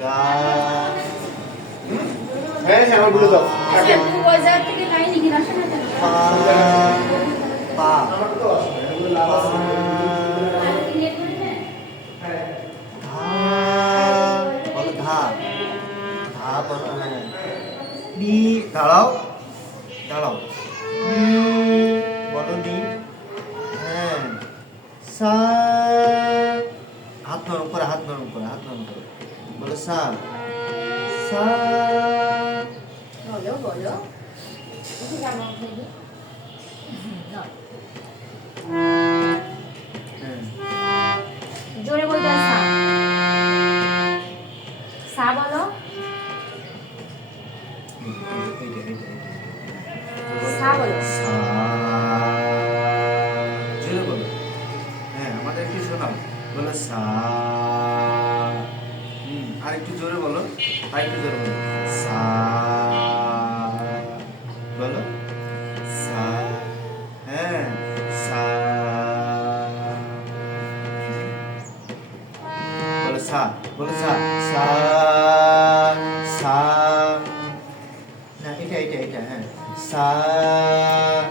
গা হ্যাঁ হ্যাঁ আমার বলে দাও আচ্ছা তুই বাজার থেকে নাই নাকি রাশন না পা পা ধা বলো ধা ধা বলো হ্যাঁ নি দাঁড়াও দাঁড়াও বলো নি হ্যাঁ সা হাত নরম করে হাত নরম করে হাত নরম করে বলো সা সা বলো বলো তুমি জানো নাকি না জোরে বলতে সা সা বলো সা বলো জোরে বলো হ্যাঁ আমাদের একটু শোনাও বলো সা আর একটু জোরে বলো আর একটু জোরে বলো সা বলো সা হ্যাঁ সা বলো সা বলো সা সা সা না এটা এটা এটা হ্যাঁ সা